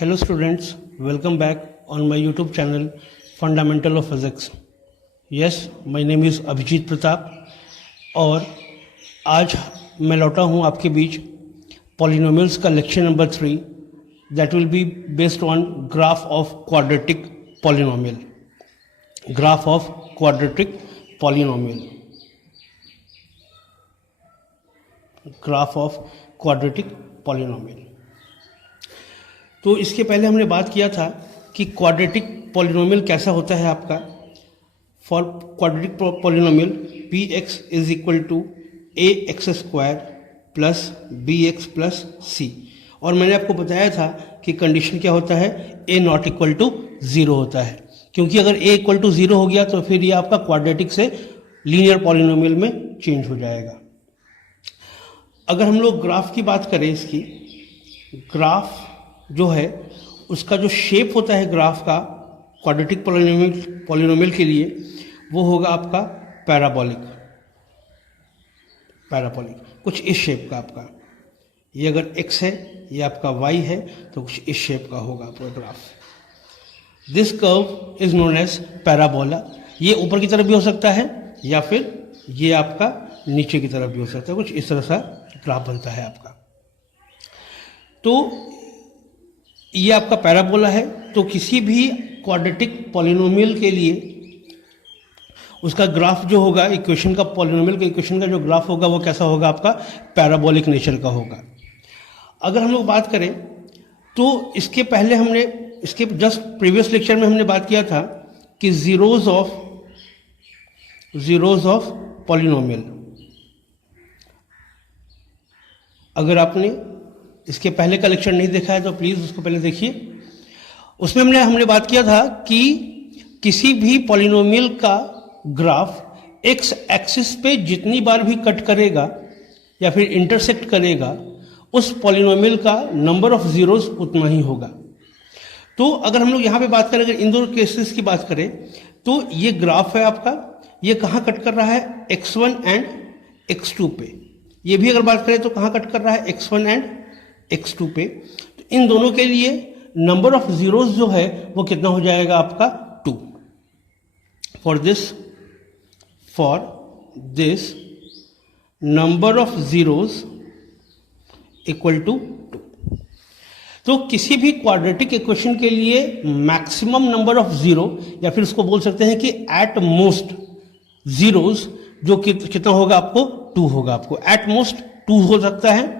Hello students, welcome back on my YouTube channel Fundamental of Physics. Yes, my name is Abhijit Pratap और आज मैं लौटा हूँ आपके बीच पॉलिनोमियल्स का lecture number 3 that will be based on graph of quadratic polynomial. Graph of quadratic polynomial. Graph of quadratic polynomial. तो इसके पहले हमने बात किया था कि क्वाड्रेटिक पॉलिनोमियल कैसा होता है आपका. For quadratic polynomial p x is equal to a x square plus b x plus c. और मैंने आपको बताया था कि कंडीशन क्या होता है, ए नॉट इक्वल टू ज़ीरो होता है, क्योंकि अगर ए इक्वल टू ज़ीरो हो गया तो फिर ये आपका क्वाड्रेटिक से लीनियर पॉलिनोमियल में चेंज हो जाएगा. अगर हम लोग ग्राफ की बात करें, इसकी ग्राफ जो है उसका जो शेप होता है ग्राफ का क्वाड्रेटिक पॉलिनोमियल के लिए वो होगा आपका पैराबोलिक. कुछ इस शेप का आपका, ये अगर x है, ये आपका y है, तो कुछ इस शेप का होगा आपका graph. This curve is known as parabola. ये ऊपर की तरफ भी हो सकता है या फिर ये आपका नीचे की तरफ भी हो सकता है. कुछ इस तरह सा ग्राफ बनता है आपका. तो ये आपका पैराबोला है. तो किसी भी क्वाड्रेटिक पॉलिनोमियल के लिए उसका ग्राफ जो होगा इक्वेशन का, पॉलिनोमियल के इक्वेशन का जो ग्राफ होगा वो कैसा होगा, आपका पैराबोलिक नेचर का होगा. अगर हम लोग बात करें तो इसके पहले हमने, इसके जस्ट प्रीवियस लेक्चर में हमने बात किया था कि जीरोज ऑफ पॉलिनोमियल. अगर आपने इसके पहले का लेक्चर नहीं देखा है तो प्लीज़ उसको पहले देखिए. उसमें हमने बात किया था कि किसी भी पॉलिनोमियल का ग्राफ एक्स एक्सिस पे जितनी बार भी कट करेगा या फिर इंटरसेक्ट करेगा, उस पॉलिनोमियल का नंबर ऑफ जीरोस उतना ही होगा. तो अगर हम लोग यहाँ पे बात करें, अगर इन दोनों केसेस की बात करें, तो ये ग्राफ है आपका, ये कहाँ कट कर रहा है, x1 एंड x2 पे. ये भी अगर बात करें तो कहाँ कट कर रहा है, x1 एंड x2 पे. तो इन दोनों के लिए नंबर ऑफ जीरोस जो है वो कितना हो जाएगा आपका, 2. For this number of zeros equal to 2. तो किसी भी क्वाड्रेटिक इक्वेशन के लिए मैक्सिमम नंबर ऑफ जीरो, या फिर उसको बोल सकते हैं कि एट मोस्ट जीरोस जो कितना होगा आपको, 2 होगा. आपको एट मोस्ट 2 हो सकता है,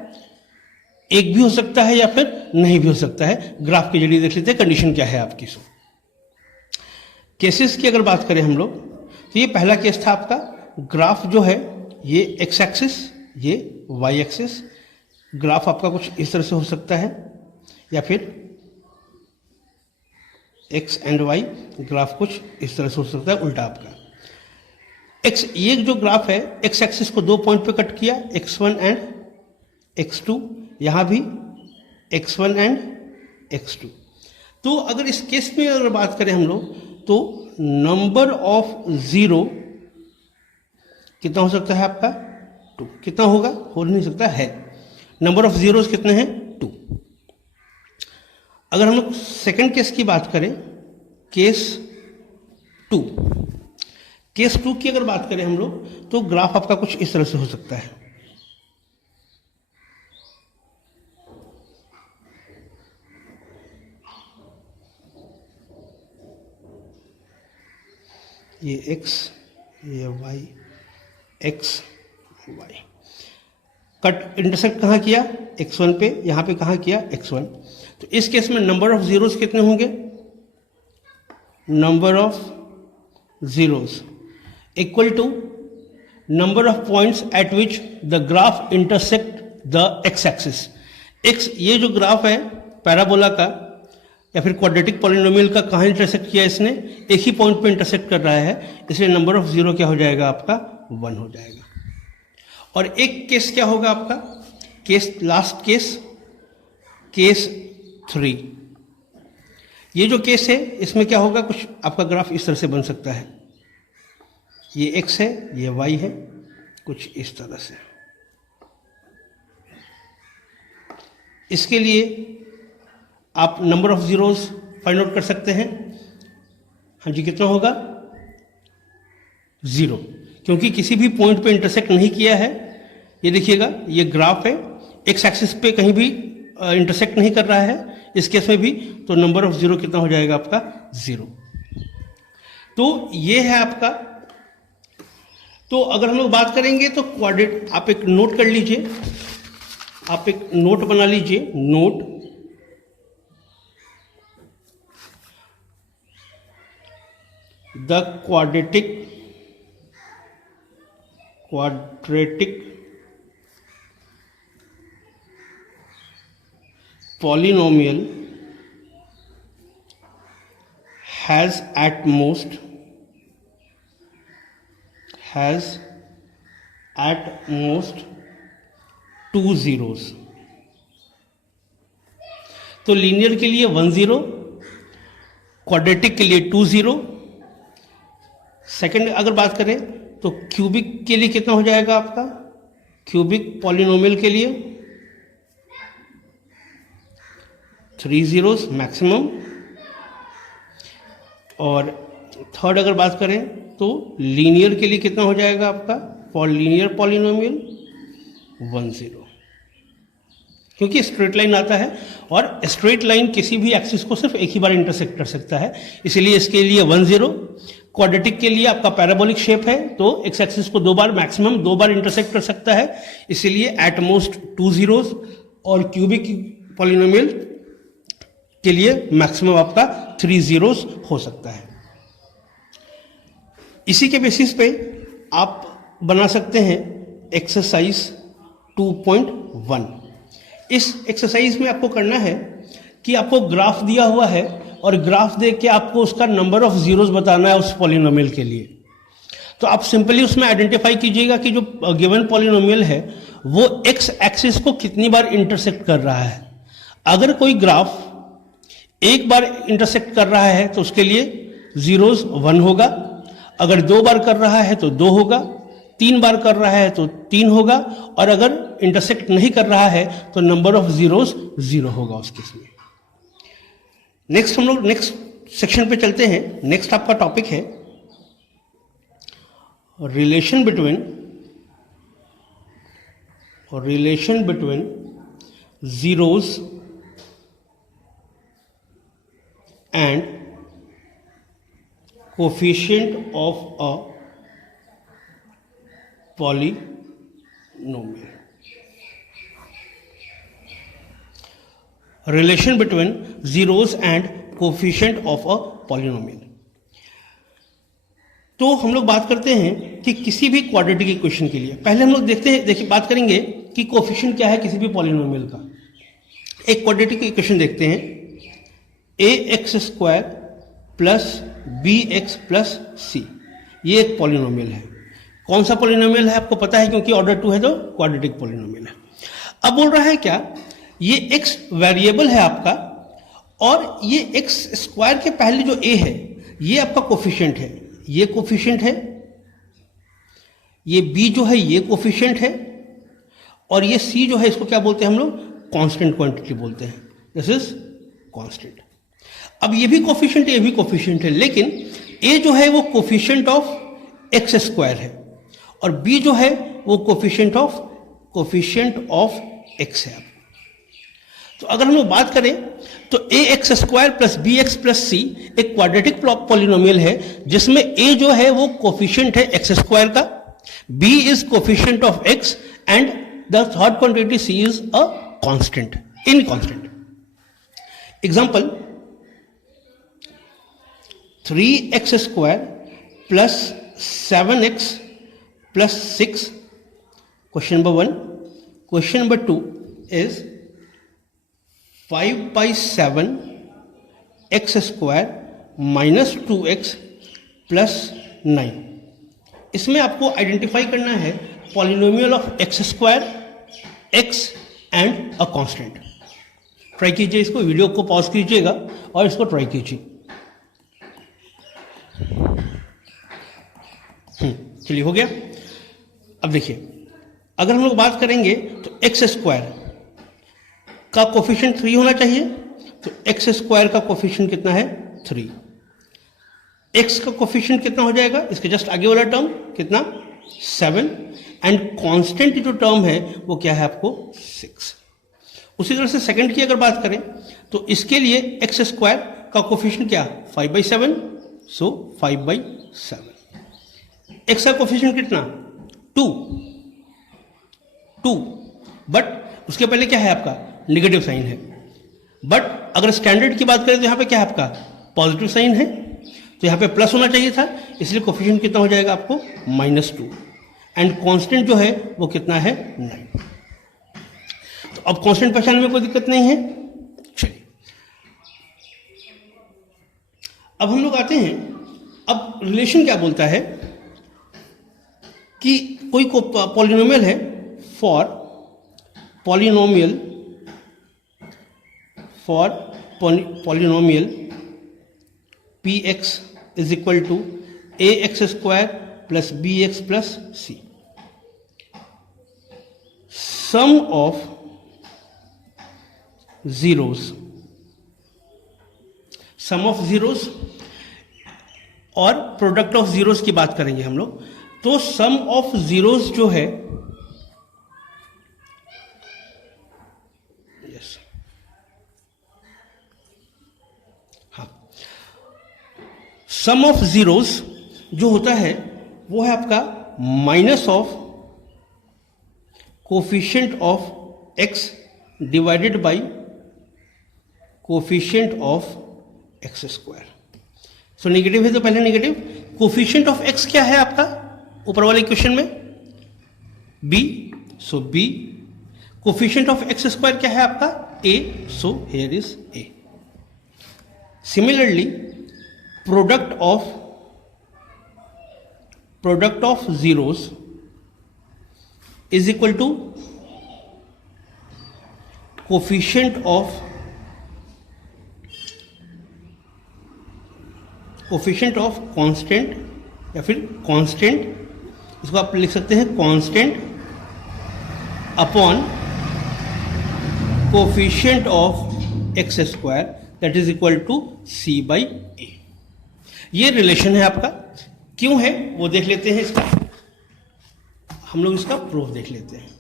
एक भी हो सकता है या फिर नहीं भी हो सकता है. ग्राफ के जरिए देख लेते हैं कंडीशन क्या है आपकी. केसेस की अगर बात करें हम लोग, तो ये पहला केस था आपका. ग्राफ जो है ये एक्स एक्सिस, ये वाई एक्सिस. ग्राफ आपका कुछ इस तरह से हो सकता है, या फिर एक्स एंड वाई ग्राफ कुछ इस तरह से हो सकता है, उल्टा आपका. एक्स, ये जो ग्राफ है एक्स एक्सिस को 2 पॉइंट पे कट किया, x1 एंड x2. यहाँ भी x1 एंड x2. तो अगर इस केस में अगर बात करें हम लोग, तो नंबर ऑफ जीरो कितना हो सकता है आपका, 2. कितना होगा, हो नहीं सकता है. नंबर ऑफ जीरोस कितने हैं, 2. अगर हम लोग सेकेंड केस की बात करें, केस 2 की अगर बात करें हम लोग, तो ग्राफ आपका कुछ इस तरह से हो सकता है. ये x, ये y, x, y. Cut intersect कहाँ किया, x1 पे, यहाँ पे कहाँ किया, x1. तो इस केस में नंबर ऑफ जीरोस कितने होंगे, number of zeros equal to number of points at which the graph intersect the x axis. x, ये जो ग्राफ है पैराबोला का या फिर क्वाड्रेटिक पॉलिनोमियल का, कहाँ इंटरसेक्ट किया इसने, एक ही पॉइंट पे इंटरसेक्ट कर रहा है, इसलिए नंबर ऑफ जीरो क्या हो जाएगा आपका, 1 हो जाएगा. और एक केस क्या होगा आपका, केस लास्ट केस 3. ये जो केस है इसमें क्या होगा, कुछ आपका ग्राफ इस तरह से बन सकता है. ये x है, ये y है, कुछ इस तरह से. इसके लिए आप number of zeros find out कर सकते हैं। हाँ जी, कितना होगा? 0, क्योंकि किसी भी पॉइंट पे इंटरसेक्ट नहीं किया है। ये देखिएगा, ये ग्राफ है, एक्स एक्सिस पे कहीं भी इंटरसेक्ट नहीं कर रहा है इस केस में भी, तो नंबर ऑफ जीरो कितना हो जाएगा आपका? 0। तो ये है आपका। तो अगर हम लोग बात करेंगे तो क्वाड्रेट, आप एक नोट कर लीजिए, आप एक नोट बना लीजिए, note the quadratic polynomial has at most 2 zeros। तो लीनियर के लिए 1 0, क्वाड्रेटिक के लिए 2 0। सेकंड अगर बात करें तो क्यूबिक के लिए कितना हो जाएगा आपका? क्यूबिक पॉलिनोमियल के लिए 3 zeros मैक्सिमम। और थर्ड अगर बात करें तो लीनियर के लिए कितना हो जाएगा आपका? फॉर लीनियर पॉलिनोमियल 1 0, क्योंकि स्ट्रेट लाइन आता है और स्ट्रेट लाइन किसी भी एक्सिस को सिर्फ एक ही बार इंटरसेक्ट कर सकता है, इसीलिए इसके लिए 1 0। क्वाड्रेटिक के लिए आपका पैराबोलिक शेप है तो एक्स एक्सिस को 2 बार, मैक्सिमम 2 बार इंटरसेक्ट कर सकता है, इसीलिए एट मोस्ट 2 zeros। और क्यूबिक पॉलिनोमियल के लिए मैक्सिमम आपका 3 zeros हो सकता है। इसी के बेसिस पे आप बना सकते हैं एक्सरसाइज 2.1। इस एक्सरसाइज में आपको करना है कि आपको ग्राफ दिया हुआ है और ग्राफ देख के आपको उसका नंबर ऑफ जीरोस बताना है उस पॉलिनोमियल के लिए। तो आप सिंपली उसमें आइडेंटिफाई कीजिएगा कि जो गिवन पॉलिनोमियल है वो एक्स एक्सिस को कितनी बार इंटरसेक्ट कर रहा है। अगर कोई ग्राफ एक बार इंटरसेक्ट कर रहा है तो उसके लिए जीरोस 1 होगा, अगर 2 बार कर रहा है तो 2 होगा, 3 बार कर रहा है तो 3 होगा, और अगर इंटरसेक्ट नहीं कर रहा है तो नंबर ऑफ जीरोस 0 होगा उस केस में। नेक्स्ट हम लोग नेक्स्ट सेक्शन पे चलते हैं। नेक्स्ट आपका टॉपिक है relation between zeros and coefficient of a polynomial। Relation between zeros and coefficient of a polynomial। तो हम लोग बात करते हैं कि किसी भी क्वाड्रेटिक इक्वेशन के लिए पहले हम लोग देखिए बात करेंगे कि कोफिशिएंट क्या है किसी भी पॉलिनोमियल का। एक क्वाड्रेटिक इक्वेशन देखते हैं, ax² plus bx plus c, ये एक पॉलिनोमियल है। कौन सा पॉलिनोमियल है आपको पता है, क्योंकि ऑर्डर 2 है तो क्वाड्रेटिक पॉलिनोमियल है। अब बोल रहा है क्या, ये x वेरिएबल है आपका और ये x² के पहले जो a है ये आपका कोफिशिएंट है, ये कोफिशिएंट है, ये b जो है ये कोफिशिएंट है, और ये c जो है इसको क्या बोलते हैं हम लोग? कांस्टेंट क्वांटिटी बोलते हैं, दिस इज कांस्टेंट। अब ये भी कोफिशिएंट है, ये भी कोफिशिएंट है, लेकिन a जो है वो कोफिशिएंट ऑफ x² है और b जो है वो कोफिशिएंट ऑफ x है। तो अगर हम लोग बात करें तो ax² plus bx plus c एक क्वाड्रेटिक पॉलिनोमियल है जिसमें a जो है वो कोफिशिएंट है x² का, b is coefficient of x and the third quantity c is a constant, inconstant. Example 3x² plus 7x plus 6, question number 1। Question number 2 is 5/7 x² minus 2x plus 9। इसमें आपको identify करना है polynomial of x² x and a constant. Try कीजिए इसको, video को pause कीजिएगा और इसको ट्राई कीजिए। चलिए हो गया। अब देखिए अगर हम लोग बात करेंगे तो x² का कोफिशिएंट 3 होना चाहिए, तो एक्स स्क्वायर का कोफिशिएंट कितना है 3, एक्स का कोफिशिएंट कितना हो जाएगा, इसके जस्ट आगे वाला टर्म कितना 7, एंड कांस्टेंट जो टर्म है वो क्या है आपको 6। उसी तरह से सेकंड की अगर बात करें तो इसके लिए एक्स स्क्वायर का कोफिशिएंट क्या 5/7, सो 5/7। एक्स का कोफिशिएंट कितना 2, बट उसके पहले क्या है आपका नेगेटिव साइन है, बट अगर स्टैंडर्ड की बात करें तो यहाँ पे क्या है आपका पॉजिटिव साइन है, तो यहाँ पे प्लस होना चाहिए था, इसलिए कोफिशिएंट कितना हो जाएगा आपको -2, एंड कांस्टेंट जो है वो कितना है 9। तो अब कांस्टेंट पहचानने में कोई दिक्कत नहीं है। चलिए अब हम लोग आते हैं, अब रिलेशन क्या बोलता है कि कोई पॉलिनोमियल है, for polynomial px is equal to ax square plus bx plus c, sum of zeros, sum of zeros और प्रोडक्ट ऑफ जीरोस की बात करेंगे हम लोग। तो सम ऑफ जीरोस जो है, यस हाँ, सम ऑफ जीरोस जो होता है वो है आपका minus of coefficient of x divided by coefficient of x square. So negative है तो पहले नेगेटिव, कोफिशिएंट ऑफ एक्स क्या है आपका ऊपर वाले इक्वेशन में b, so b, coefficient of x square क्या है आपका a, so here is a। Similarly product of zeros is equal to coefficient of constant या फिर कांस्टेंट, इसको आप लिख सकते हैं constant upon coefficient of x square that is equal to c/a। ये रिलेशन है आपका, क्यों है वो देख लेते हैं, इसका हम लोग इसका प्रूफ देख लेते हैं।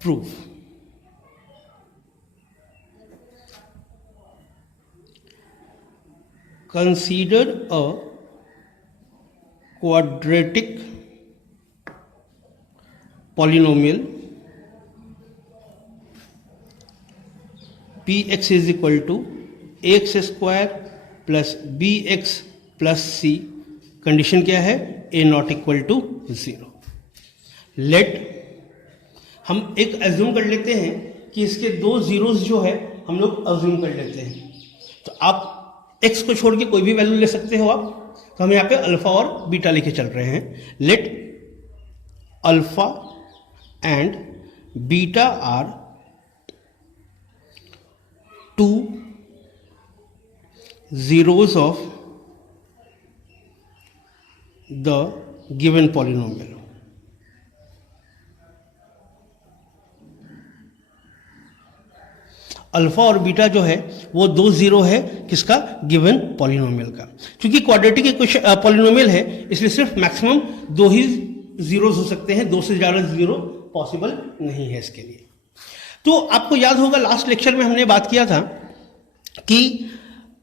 Proof. Consider a quadratic polynomial px is equal to ax square plus bx plus c। Condition क्या है a not equal to 0। Let हम एक एज्यूम कर लेते हैं कि इसके दो जीरोस जो है हम लोग एज्यूम कर लेते हैं, तो आप x को छोड़ के कोई भी वैल्यू ले सकते हो आप, तो हम यहाँ पे अल्फा और बीटा लेके चल रहे हैं। Let alpha and beta are two zeros of the given polynomial। अल्फा और बीटा जो है वो दो जीरो है किसका, गिवन पॉलिनोमियल का। क्योंकि क्वाड्रेटिक पॉलिनोमियल है इसलिए सिर्फ मैक्सिमम दो ही जीरोस हो सकते हैं, दो से ज्यादा जीरो पॉसिबल नहीं है इसके लिए। तो आपको याद होगा लास्ट लेक्चर में हमने बात किया था कि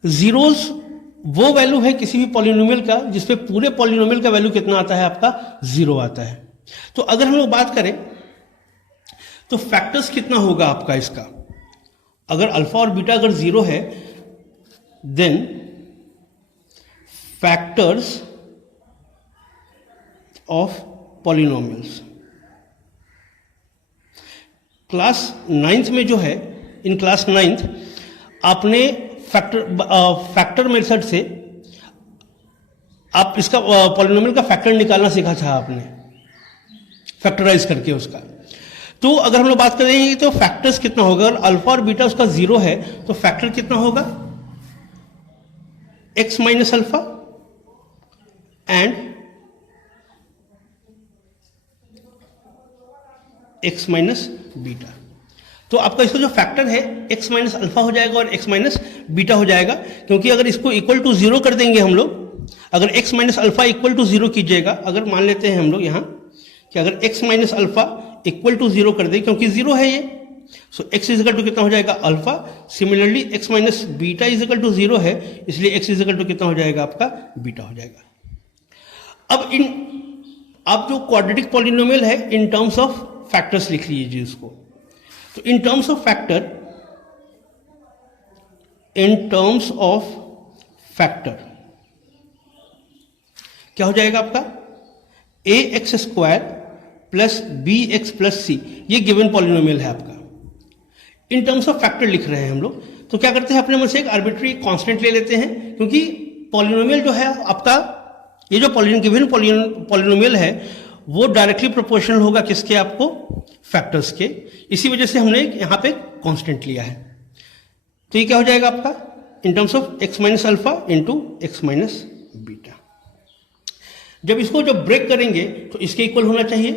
जीरोस वो वैल्यू है किसी भी पॉलिनोमियल का जिसपे पूरे पॉलिनोमियल का वैल्यू कितना आता है, आपका जीरो आता है। तो अगर हम लोग बात करें तो फैक्टर्स कितना होगा आपका इसका, अगर अल्फा और बीटा अगर जीरो है then factors of polynomials. Class 9th में जो है, इन क्लास 9th आपने फैक्टर मेथड से आप इसका पॉलिनोमियल का फैक्टर निकालना सीखा था आपने, फैक्टराइज करके उसका। तो अगर हम लोग बात करेंगे तो फैक्टर्स कितना होगा, अगर अल्फा और बीटा उसका जीरो है तो फैक्टर कितना होगा, x minus alpha and x minus beta. तो आपका इसका जो फैक्टर है x माइनस अल्फा हो जाएगा और x माइनस बीटा हो जाएगा, क्योंकि अगर इसको इक्वल टू जीरो कर देंगे हम लोग, अगर x minus alpha equal to zero कीजिएगा, अगर मान लेते हैं हम लोग यहाँ कि अगर x minus alpha equal to zero कर दे, क्योंकि जीरो है ये, so x is equal to कितना हो जाएगा alpha. Similarly x minus beta is equal to zero है, इसलिए x इज इक्वल टू कितना हो जाएगा आपका बीटा हो जाएगा। अब आप जो क्वाड्रेटिक पॉलिनोमियल है इन टर्म्स ऑफ फैक्टर्स लिख लीजिए इसको। तो इन टर्म्स ऑफ फैक्टर क्या हो जाएगा आपका a x square plus b x plus c, ये गिवन पॉलिनोमियल है आपका। इन टर्म्स ऑफ फैक्टर लिख रहे हैं हम लोग, तो क्या करते हैं अपने मन से एक आर्बिट्री कांस्टेंट ले लेते हैं, क्योंकि पॉलिनोमियल जो है आपका, ये जो गिवन पॉलिनोमियल है वो डायरेक्टली प्रोपोर्शनल होगा किसके, आपको फैक्टर्स के। इसी वजह से हमने यहाँ पे कांस्टेंट लिया है। तो ये क्या हो जाएगा आपका in terms of x minus alpha into x minus beta. जब इसको जब ब्रेक करेंगे तो इसके इक्वल होना चाहिए,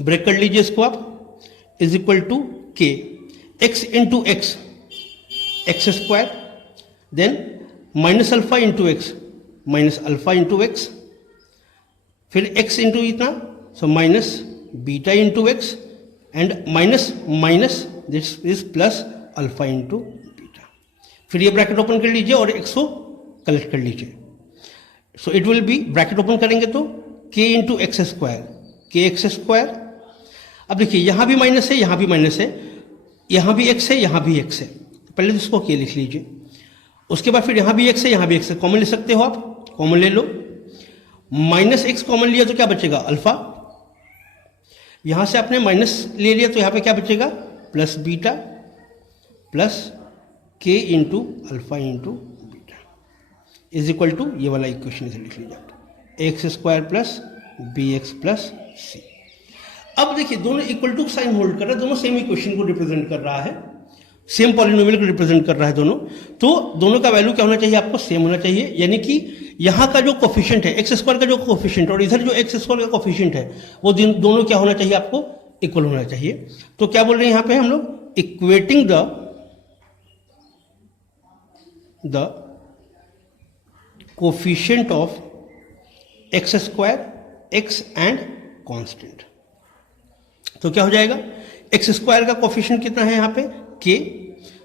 ब्रेक कर लीजिए इसको आप, is equal to k x into x x square, then minus alpha into x minus alpha into x, फिर x इंटू इतना, so minus beta into x and minus minus this is plus alpha into beta. फिर ये bracket open कर लीजिए और x को collect कर लीजिए। So it will be, bracket open करेंगे तो k इंटू एक्स स्क्वायर, के एक्स स्क्वायर। अब देखिए यहाँ भी माइनस है, यहाँ भी माइनस है, यहाँ भी x है, यहाँ भी x है, पहले तो इसको k लिख लीजिए। उसके बाद फिर यहाँ भी x है, यहाँ भी x है, कॉमन ले सकते हो आप, कॉमन ले लो। माइनस एक्स कॉमन लिया तो क्या बचेगा अल्फा, यहां से आपने माइनस ले लिया तो यहां पे क्या बचेगा plus beta plus k into alpha into beta is equal to, ये वाला इक्वेशन इसे लिख लीजिए, x square plus b x plus c. अब देखिए दोनों इक्वल टू साइन होल्ड कर रहा है, दोनों सेम इक्वेशन को रिप्रेजेंट कर रहा है, सेम पॉलिनोमियल को रिप्रेजेंट कर रहा है दोनों। तो दोनों का वैल्यू क्या होना चाहिए आपको, सेम होना चाहिए, यानी कि यहाँ का जो कोफिशिएंट है एक्स स्क्वायर का जो कोफिशिएंट और इधर जो एक्स स्क्वायर का कोफिशिएंट है वो दोनों क्या होना चाहिए आपको, इक्वल होना चाहिए। तो क्या बोल रहे हैं यहाँ पे हम लोग, equating the coefficient of x square x and constant. तो क्या हो जाएगा, एक्स स्क्वायर का कोफिशिएंट कितना है यहाँ पे k,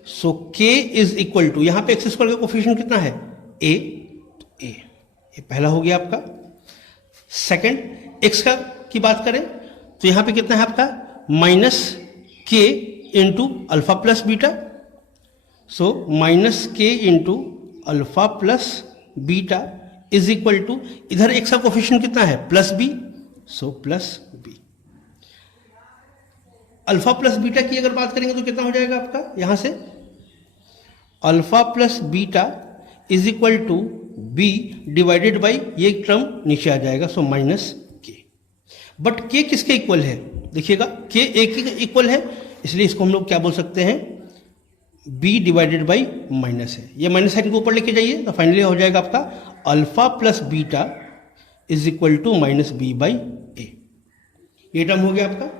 so k is equal to, यहां पे एक्स स्क्वायर का कोफिशिएंट कितना है a, तो a, ये पहला हो गया आपका। सेकंड x का की बात करें तो यहां पे कितना है आपका minus k into alpha plus beta, so minus k into alpha plus beta is equal to, इधर x का कोफिशिएंट कितना है plus b, so plus b। Alpha plus beta की अगर बात करेंगे तो कितना हो जाएगा आपका, यहां से alpha plus beta is equal to b divided by, ये टर्म नीचे आ जाएगा, सो माइनस के। बट के किसके इक्वल है, देखिएगा के ए के इक्वल है, इसलिए इसको हम लोग क्या बोल सकते हैं, बी डिवाइडेड बाई माइनस है, ये माइनस साइन को ऊपर लेके जाइए तो फाइनली हो जाएगा आपका alpha plus beta is equal to minus b by a. ये टर्म हो गया आपका।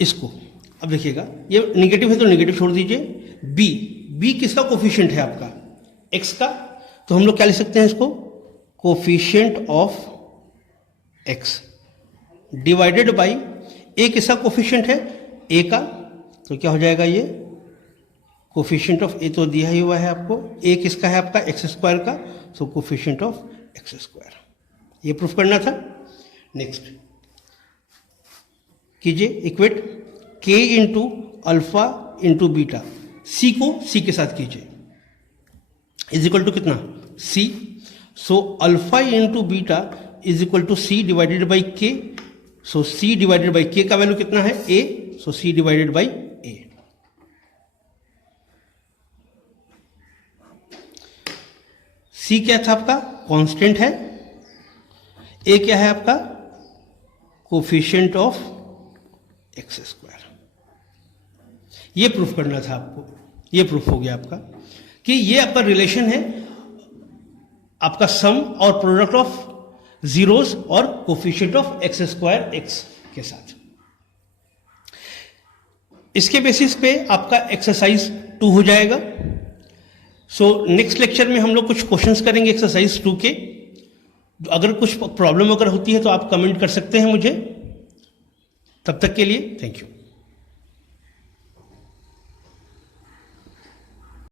इसको अब देखिएगा, ये निगेटिव है तो निगेटिव छोड़ दीजिए। बी किसका कोफिशिएंट है आपका, एक्स का, तो हम लोग क्या लिख सकते हैं इसको, coefficient of x divided by a, किसका कोफिशिएंट है ए का, तो क्या हो जाएगा ये कोफिशिएंट ऑफ ए तो दिया ही हुआ है आपको, ए किसका है आपका एक्स स्क्वायर का, so coefficient of x square, ये प्रूफ करना था। नेक्स्ट कीजिए, equate K into alpha into beta, C को सी के साथ कीजिए, इज इक्वल टू कितना C, so alpha into beta is equal to C divided by K, so C divided by के का वैल्यू कितना है ए, सो सी डिवाइडेड बाई ए। सी क्या था आपका कांस्टेंट है, ए क्या है आपका कोफिशिएंट ऑफ एक्स स्क्वायर, ये प्रूफ करना था आपको। ये प्रूफ हो गया आपका कि ये आपका रिलेशन है आपका सम और प्रोडक्ट ऑफ जीरोस और coefficient of x square x के साथ। इसके बेसिस पे आपका एक्सरसाइज 2 हो जाएगा। सो नेक्स्ट लेक्चर में हम लोग कुछ क्वेश्चंस करेंगे एक्सरसाइज 2 के। अगर कुछ प्रॉब्लम अगर होती है तो आप कमेंट कर सकते हैं मुझे। तब तक के लिए थैंक यू।